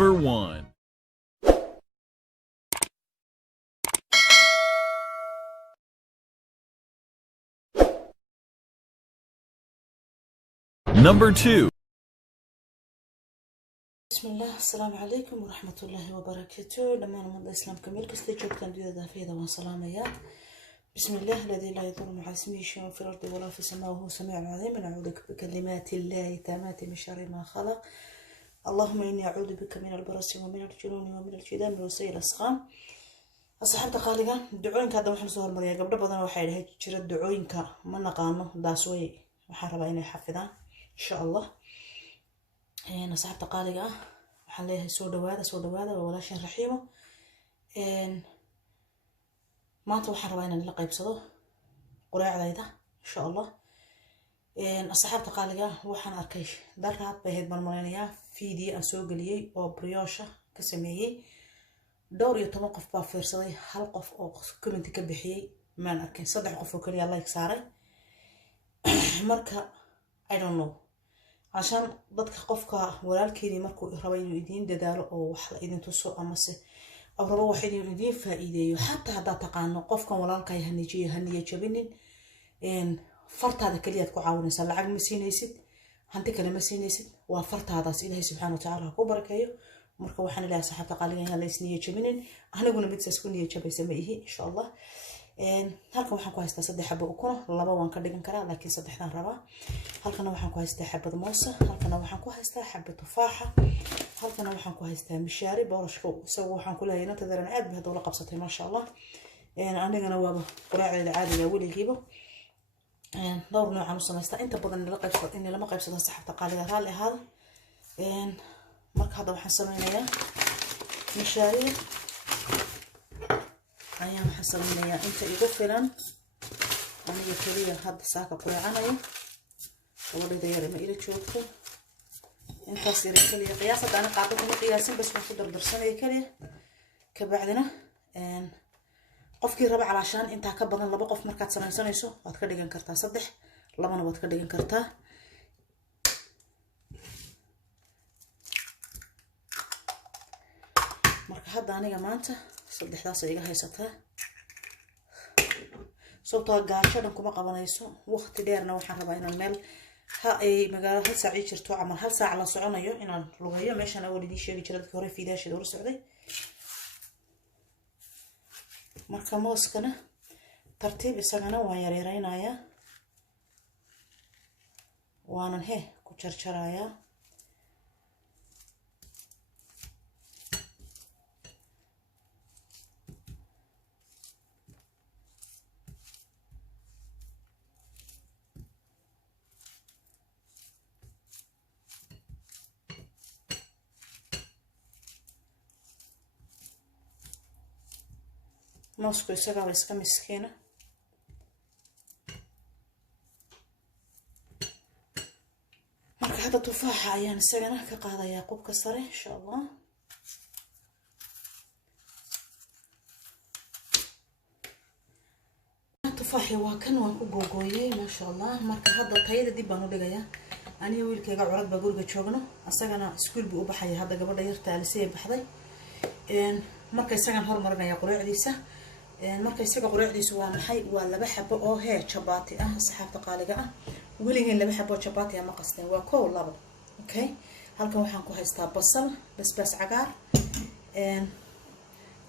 Number 1. Number 2. بسم الله السلام عليكم ورحمة الله وبركاته. لما نمضي الإسلام كميل كستي جوكتان ديدا دافيدا وسلام يا بسم الله الذي لا يضر مع اسمه شيء في الأرض ولا في السماء وهو سميع عليم. نعوذ بكلمات الله التامات من شر ما خلق. اللهم إني أعوذ بك من البرص ومن الجنون ومن الجذام وسيء الأسقام. أصحاب تقاليقا دعوينك هذا وحنا سوهر مريا قبل بدنا وحيد هيك جرى دعوينك ما نقانه داسوي وحرب إني حفظان إن شاء الله. أصحاب تقاليقا waxaan leeyahay soo dhawaada waa walaashin raxiimo maanta waxaan rabaa inaan la qaybsado quraacdayda insha Allah asxaabta qaaliga waxaan arkay daraad bay heed marmarinayaa fiidii aan soo galiyay oo brioche ka sameeyay dhowr iyo 10 qof baa fiirsaday hal qof oo comment ka bixiyay maan arkay 3 qof oo kaliya like saaray marka I don't know عشان dadka qofka walaalkeedii markuu rabo inuu idin dadaalo oo wax la idin tuso ama se rabo wax idin faa'iideeyo hatta hada taqaano qofkan walaalka yahay haniye jabinin fartaada kaliya ku caawinaysa lacag ma siinaysid hanti kale ma siinaysid waa fartaadaas Ilaahay subhanahu wa ta'ala ku barakeeyo marka waxaan ilaahay saxaabta qaaliga inaan la isniye jabinin aniguna mid saas ku niye jabaysa ma ihi insha Allah halkan waxaan ku haystaa 3 xabo ukun laba waan ka dhigan karaa laakiin 3dan rabaa halkan waxaan ku haystaa xabad moos halkan waxaan ku haystaa xabad tufaaxa halkan waxaan ku haystaa mishaari boorashka isagu waxaan ku leeyahay inta daran aad baa dawla qabsatay ma sha Allah anigana waa quraacda caadiga weligiiba dhowr nooc aan u sameystaa inta badan la qaybsado in lama qaybsado saxabta qaaliga raali ahaad marka hada waxaan sameynayaa mishaari ayaan waxaan sameynayaa inta igu filan aniga kaliya hadda saaka quraacanayo gabadhayda yar ma ila joogto intaas yar kaliya qiyaasada aan qaado kuma qiyaasin bas waxaan ku dardarsanay kaliya ka bacdina qofkii raba calaashaan inta ka badan laba qof markaad sameynayso waad ka dhigan kartaa 3 labana waad ka dhigan kartaa marka hadda aniga maanta 3daas iga haysataa sababtoo gaashadan kuma qabanayso waqti dheerna waxaan rabaa inaan meel ay magaalada hal saac jirto ama hal saac la soconayo inaan lugayo meeshan awal idin sheegi jiray dadka hore fiidaashada hor socday marka mooskana tartiib isagana waan yareeraynayaa waanan ku jarjarayaa موسكو isaga waa iska miskiina marka hada tufaaxa ayaan isagana ka qaadayaa qubka sare insha Allah tufaaxi waa kan waan ku googooyay ma sha Allah marka hada tayada dib baan u dhigayaa aniga wiilkayga curad baa guriga joogno asagana iskuul buu u baxay hada gabadha yarta alisay baxday marka isagan hormarinaya quraacdiisa marka isaga quraacdiisu waa maxay waa laba xabo oo chapati ah saxaabta qaaliga ah weligeyn laba xabo chapati ama qasteen waa koow laba okay halkan waxaan ku haystaa basal basbaas cagaar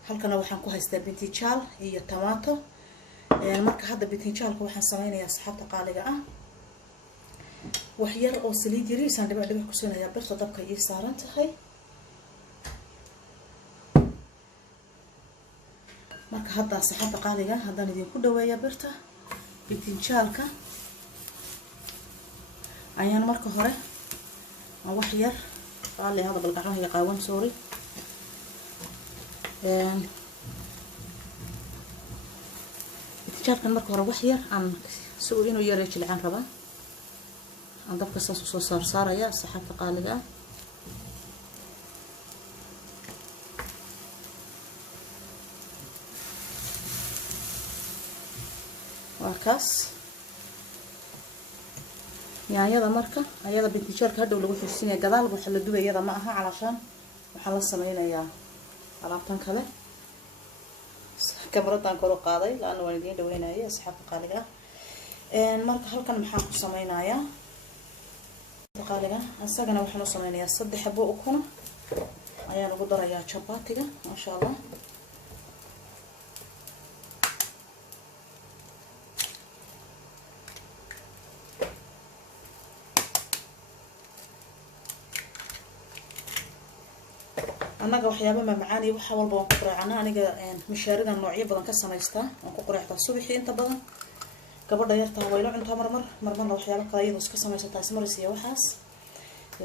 halkan waxaan ku haystaa bintijaal iyo tomato marka hadda bintijalka waxaan sameynayaa saxaabta qaaliga ah wax yar oo saliid yariisan dhibac ku soonayaa birta dabka iyo saaran tahay marka hadda saxaabta qaaliga haddaan idin ku dhaweeyaa birta bintijalka ayaan marka hore wax yar qaali hada bal gacmaha qaawan sorry bintijalkan marka hore wax yar aan soo inuu yar jilcaan rabaa aan dabka soo saaraya saxaabta qaaliga وكاس yaanyada marka ayada bintijeelka hadhow lagu xusinayo gadaal waxa la dubay iyada ma aha علشان waxaan la sameynayaa alaabtan kale kabradan kor u qaaday laana waan idiin dhaweynayay asxaabta qaaliga marka halkan maxaan ku sameynayaa qaaliga asagana waxaan u sameynayaa 3 xabo ukun ayaan ugu darayaa chapatiga ma sha Allah anaga waxyaabo ma macaan iyo waxa walba waan ku quraacana aniga mishaaridan noocyo badan ka sameystaa waan ku quraacdaa subaxii inta badan gabadha yarta way la cuntaa marmarna waxyaabo kale iyadoo iska sameysata ismarisiya waxaas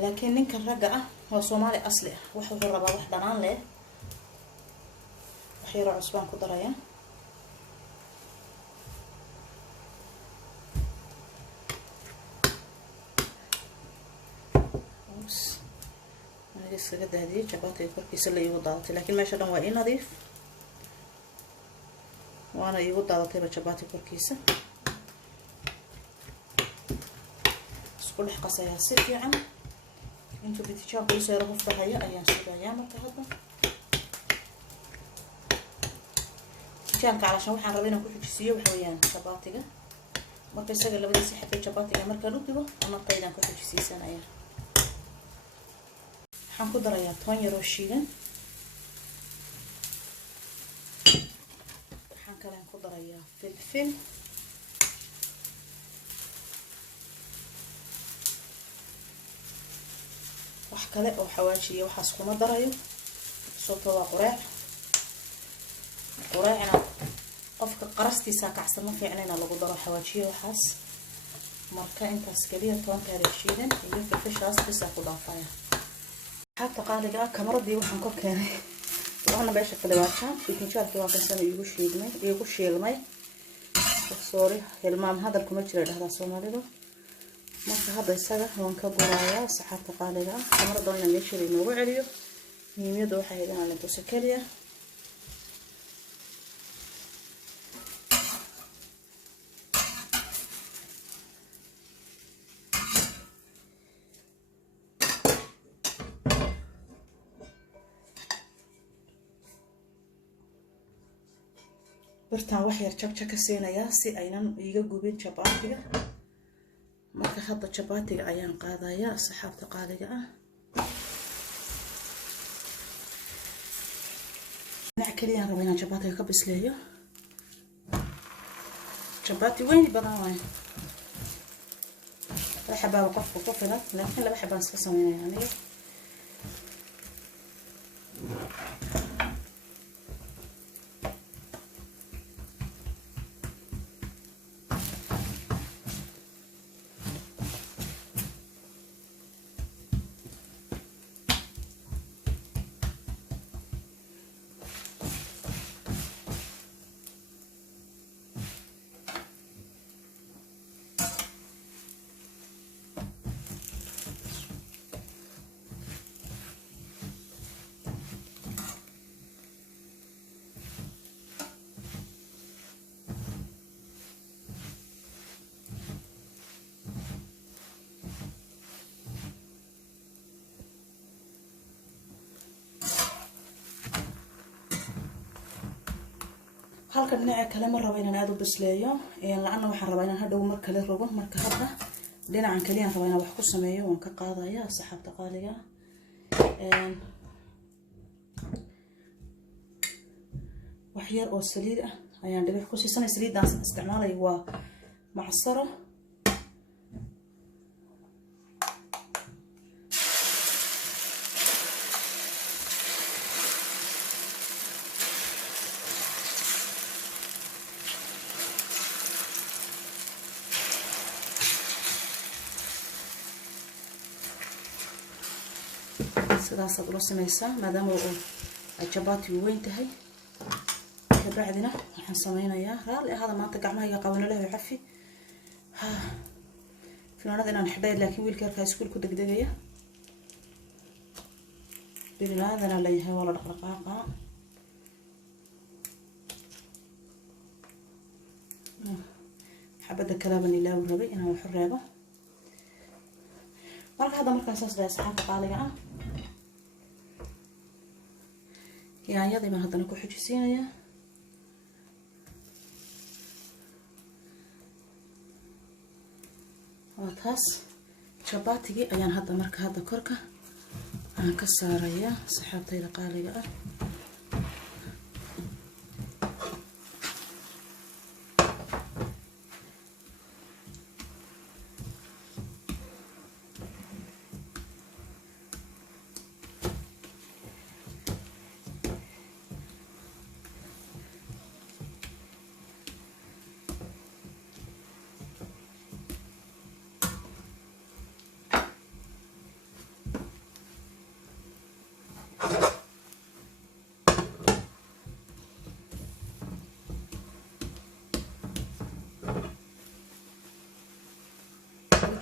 laakiin ninka ragga ah waa Soomaali asli ah wuxuu rabaa wax dhanaan leh wax yar cusbaan ku daraya iskaga daadiyay chapatiga korkiisa la igu daadatay laakiin meesha dhan waa in nadiif waana igu daadatay chapatiga korkiisa isku dhex qasayaa si fiican intuu bitijaabka uu soo rafahaya ayaan sugayaa marka hadda bitijaabka calashan waxaan rabaa inaan ku xujisiyo waxa weeyaan chapatiga marka isaga labadiisa xabay chapatiga marka la dubo ama qaydaan ku xujisiisanaya waxaan ku darayaa toon yar oo shiidan waxaan kale ku darayaa filfil wax kale oo xawaajiye waxaas kuma darayo sababtoo waa quraacna qofka qarastiisa kacsan ma fiicnayna lagu daro xawaajiye waxaas marka intaas kaliya toonka yar shiidan iyo filfishaas bisa ku dhaafaya حتى قال لي كاميرادي waxaan ku keenay waxaan beesha kale waasha bitijaabka waa kasan igu sheegmay sorry helmaam hadalku ma jiro dhahda Soomaalidu marka hadda isaga waan ka gurayaa saxaabta qaaliga kaamirada inaan meesha inoogu celiyo muhiimadu waxay inaan la tuso kaliya برتان وحير جبجة كسينايا سي أينن يجا جوبين شباتيga marka hadda chapatiga ayaan qaadaya saxaabta qaaliga ah kaliya rabaa inaan chapatiga ka bisleeyo chapati weyn badan waay waxa baa qofku ku filan laakiin laba xabaan iska sameeynaa aniga halka dhinaca kale ma rabo inaan aad u bisleeyo laana waxaan rabaa inaan hadhow mar kale rogo marka hadda dhinacan kaliya rabaa inaan wax ku sameeyo waan ka qaadayaa saxaabta qaaliga wax yar oo saliid ah ayaan dhibax ku siisanay saliidaas isticmaalay waa macsaro sidaas aad u sameeysaa maadaama ay chapati weyn tahay kabacdina waxaan sameynayaa raali ahada maanta gacmahayga qabanay leeyahay xafi finaanada inaan xidhay laakiin wiilka iskuul ku degdegaya bilaadana leeyahay wala dhaqdhaqaaqa xabada kalaban ilaaw rabay inaan wax reebo marka hadda markaas saas leeyahay saxaabta qaaliga ah yaanyadii baan haddana ku xijisiinayaa. waa taas jabaatigii ayaan hadda korka aan ka saarayaa saxaabtayda qaaliga ah.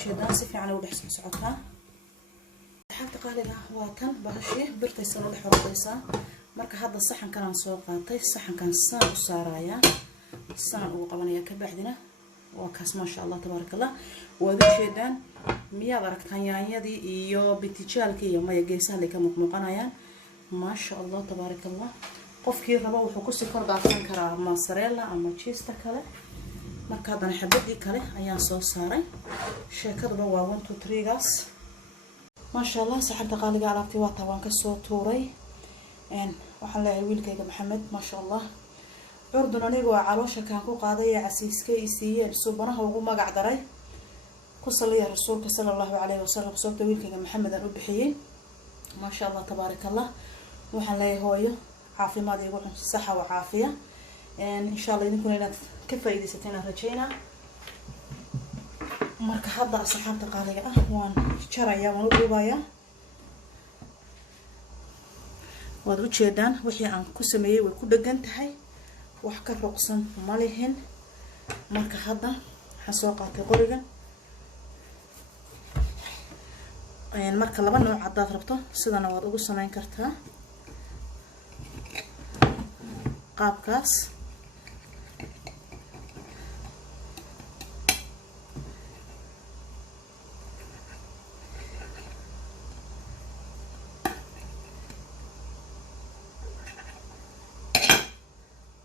وجهدان si fiican u dhex socotaa. Saxaabta qaaliga waa tan bahashii birtaysan u dhex roqaysaa. marka hadda saxankan aan soo qaatay, saxankan saan u saarayaa, saan ugu qabanayaa ka bacdina waa kaas ma sha Allah tabarakallah. وجهدان miyaad aragtaan yaanyadii iyo bitijaalkii iyo maya geesaha ay ka muuqanayaan ma sha Allah tabarakallah. qofkii rabo wuxuu ku sii kor daafsan karaa mozzarella ama cheese kale. marka hadana xabadii kale ayaan soo saaray. sheekaduna waa 1 2 3 gaas ma sha Allah. saxabta qaaliga alaabtii waa tabaan ka soo tuuray. waxaan leeyahay wiilkayga Maxamed ma sha Allah curdun anigu waa caloosha kaan ku qaaday casiiskay siiyeen subanaha ugu magac daray ku saliya rasuulka sallallahu alayhi wasallam. sababta wiilkayga Maxamed aan u bixiyay ma sha Allah tabarakallah. waxaan leeyahay hooyo caafimaad igu saxa wa caafiya. insha Allah idinkuna inaad ka faa'iideysateen rajayna. marka hadda saxaabta qaaliga ah waan jarayaa, waan u duubayaa. waad u jeedaan wixii aan ku sameeyay way ku dhagan tahay, wax ka roqsan ma lihin. marka hadda waxaan soo qaatay qorigan. marka laba nooc hadaad rabto sidana waad ugu sameyn kartaa qaabkaas.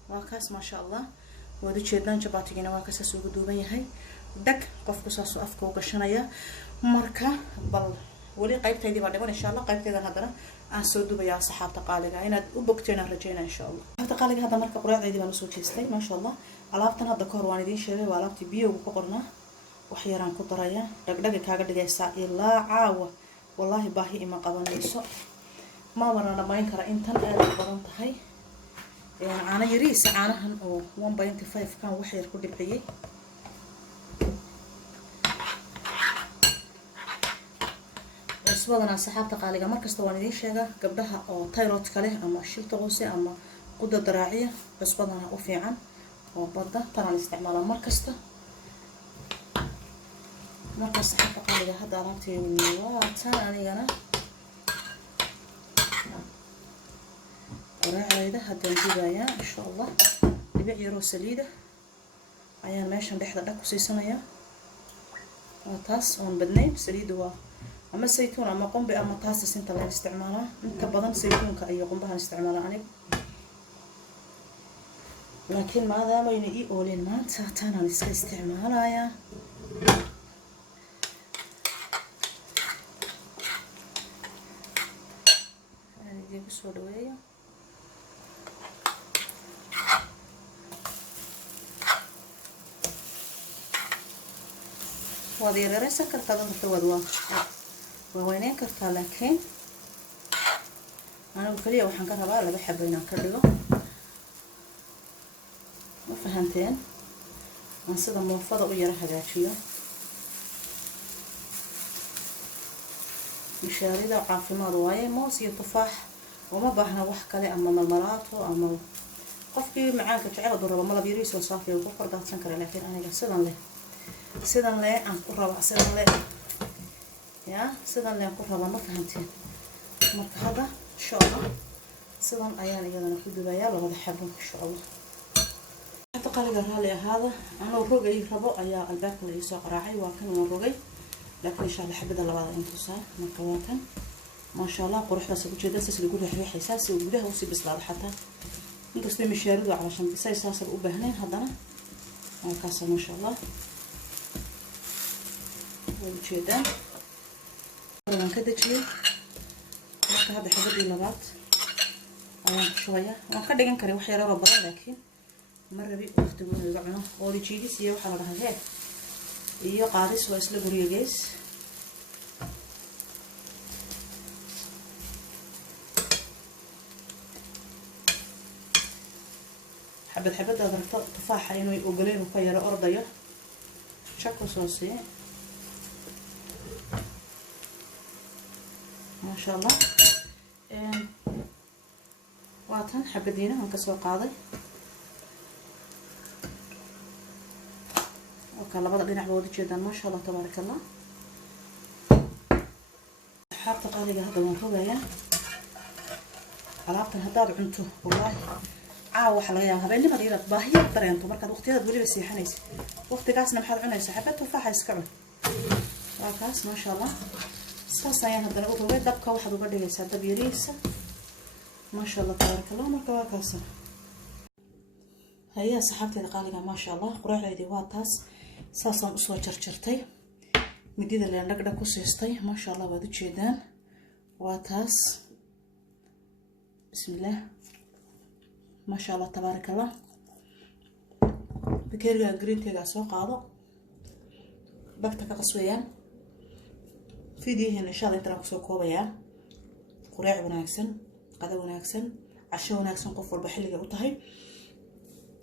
وكاس ما شاء الله. وادو جيدان جباتينا waa kaas ugu duuban yahay dag qofku saas oo afka uga shanaya. marka bal wali qaybteedii baa dhiman insha Allah. qaybteedan hadana aan soo duubayaa saxaabta qaaliga inaad u bogteen rajayna insha Allah. saxaabta qaaliga hadda marka quraacdeedii baan soo jeestay ma sha Allah. alaabtan hadda ka hor waan idin sheegay waa alaabtii biyo ku qornaa, wax yaraan ku daraya dhagdhag kaaga dhigaysa ilaa caawa. wallahi baahi ima qabanayso, ma wana dhamayn kara intan aad badan tahay. caana yariis caanahan oo 1.5 kan wax yar ku dhibciyay. cusbadana saxaabta qaaliga markasta waan idin sheegaa gabdhaha oo thyroid kale ama shilta hoose ama quda daraaciya cusbadana u fiican oo badda tan isticmaala markasta. marka saxaabta qaaliga hadda alaabteedu waa tan anigana quraacayda haddaan dubayaa insha Allah. dhibic yaro saliida ayaan meeshan dhexda dhag ku siisanayaa. waa taas oon badnayn. saliidu waa ama saytuun ama qumbe ama taas inta la isticmaalaa. inta badan saytuunka iyo qumbahan isticmaalaa aniga, laakiin maadaama ayna ii oolin maanta taanaan iska isticmaalayaa. aan ku soo dhaweeyo. waad yaraysan kartaa dadka waa weyneyn kartaa, laakiin anigu kaliya waxaan ka rabaa laba xabo inaan ka dhigo. ma fahanteen? aan sida moofada u yara hagaajiyo. mishaarida caafimaad waaye, moos iyo tufaax uma baahna wax kale ama malmalaato ama qofkii macaanka jecel hadduu rabo malab yariis oo saafi uu ku kordaadsan kara. laakiin aniga sidan le aan ku raba sidan le ku raba. ma fahanteen? marka hadda insha Allah sidan ayaan iyadana ku dubayaa labada xabo insha Allah. hadda qaaliga raali ahaada anoo rogay rabo ayaa albaabka la soo qaraacay. waa kan waan rogay, laakiin insha Allah xabada labada inta saar. marka waa kan ما شاء الله قروحدا سوجي دسس لو غدها ريحه اساس وغدها وسي بسلاده حتى inkastoo mishaaridu علشان bisay saas u baahneen hadana kaas ma sha Allah وجهدا waan ka dajiyay marka hadda xabadii labaad ayaan shooya waan ka dhigan karay wax yar oo badan laakiin ma rabi waqtigu inuu iga cuno oo jiidis iyo waxa la dhahaa iyo qaadis waa isla gurigeys حبة حبة درجة تفاحة إنه يقولين وكيرة أرضية شكل صوصي ما شاء الله واتن حبة دينا هنكسر قاضي وكلا بدأ لنا عبودي جدا ما شاء الله تبارك الله حاطة قاضي هذا ونكوبايا علاقة هدار عنته والله waxa laga yaabaa habeenimada yar baahiyo dareento markaad waqtigeeda waliba seexanaysa waqtigaasna maxaad cunaysaa xabad tufaax iska cun waa kaas ma sha Allah saas ayaan hadana u rogay dabka waxaad uga dhigaysaa dab yariisa ma sha Allah tabarakallah marka waa kaas haya saxaabteeda qaaliga ma sha Allah quraacdeedii waa taas saasaan u soo jarjartay midida leen dhagdhag ku siistay ma sha Allah waad u jeedaan waa taas bismillah ما شاء الله تبارك الله بكيرجا جرين تيجا سوق هذا بكتك قصويان في دي هنا إن شاء الله تراك سوق كوبيان قراع وناكسن قدا وناكسن عشاء وناكسن قفل بحلقة وطهي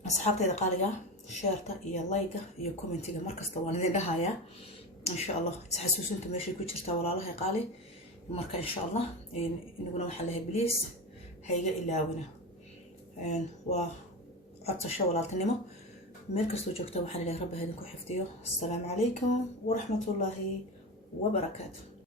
أصحابتي إذا قالوا شيرتا يا لايكا يا كومنتيجا مركز طوال ذي لهايا إن شاء الله تحسسون أنتم ماشي كوتشرتا ولا الله يقالي مركز إن شاء الله نقول محلها بليس هيجا إلا ونا وعطشة walaaltinimo meel kastoo joogto waxaan ilaahay rabbi idinku xifdiyo. Assalaamu calaykum wa rahmatullaahi wa barakaatuh.